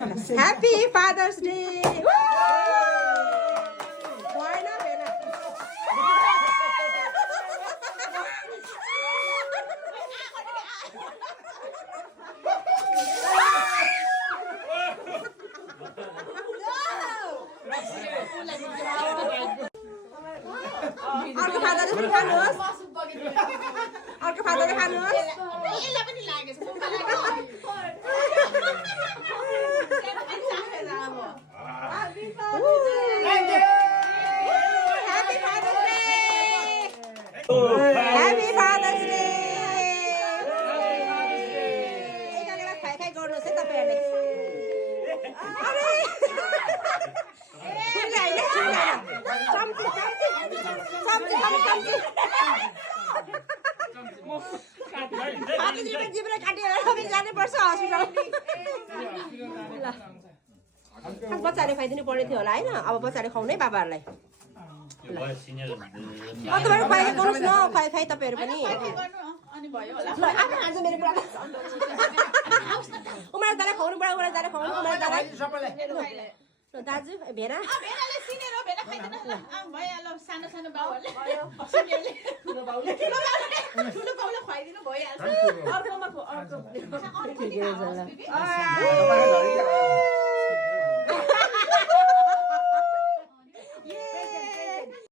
Happy Father's Day! भएन भएन अर्को फादरले पनि खानुहोस् अर्को फादरले खानुहोस् यसलाई पनि लागेछ Happy Father's Day! Happy Father's Day! एकअर्कालाई खाइ खाइ गर्नुहोस् है तपाईँहरूले अरे छुरी होइन चम्ची जिब्रो काटेर सबै जानुपर्छ हस्पिटल ल बच्चाले खाइदिनु पर्ने थियो होला होइन अब बच्चाले खुवाउनै बाबाहरूलाई तपाईँहरू खुवाइ गर्नुहोस् न खुवाइ खाइ तपाईँहरू पनि ल आफै खान्छ मेरो कुरा उमेर दालाई खुवाउनु पर्यो उमेर दालाई खुवाउनु उमेर दालाई दाजु भेना भेनाले सिनेर भेना खाइदिनुहोस् न भइहाल्यो सानो सानो बाउहरूले ठुलो बाउले खुवाइदिनु भइहाल्छ अर्कोमा ठिकै छ ल